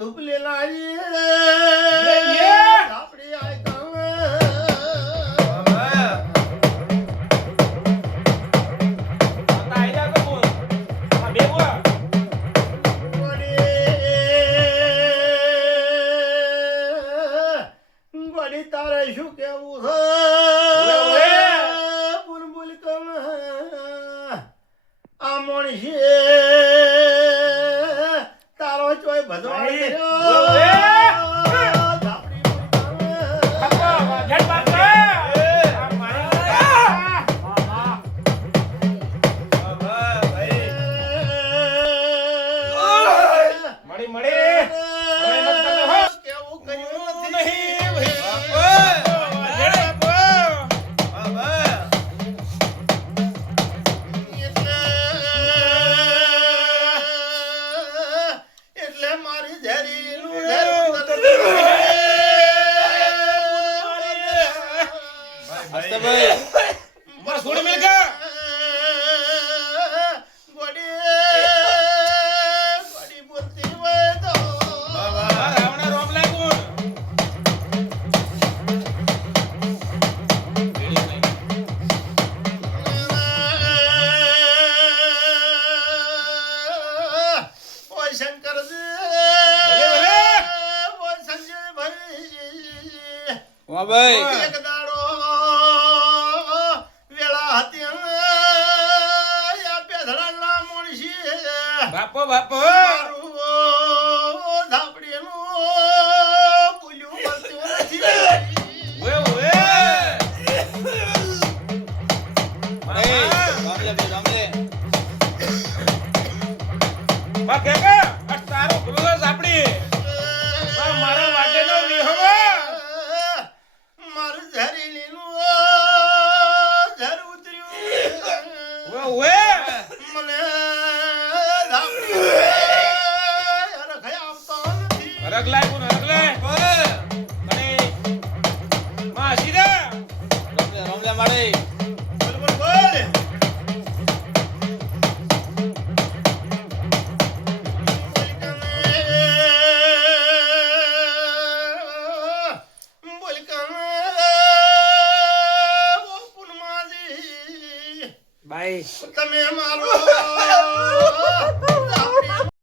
ધૂપલી લાવી આપણી આયતા ગોડી તારે શું કેવું છે બુલબુલ કમ આ મણશે તારો ચોય ભજવાડ એક દાડો વેળા હતી આ પેધડાના મોણસી બાપો બાપો ધાપડીનું બોલ્યું મળતું નથી ઓએ ઓએ બા કેકા આ તારો ગ્લોસ આપડી બા મારા વાટેનો વિહવા મારું ઝરીલીનું ઝર ઉતર્યું ઓએ મને ધાપડી રખાય આપતો નથી રગલાય કોણ રગલાય મને માં સીધા રમલે માડે બોલ બોલ બોલ બાઈ તમે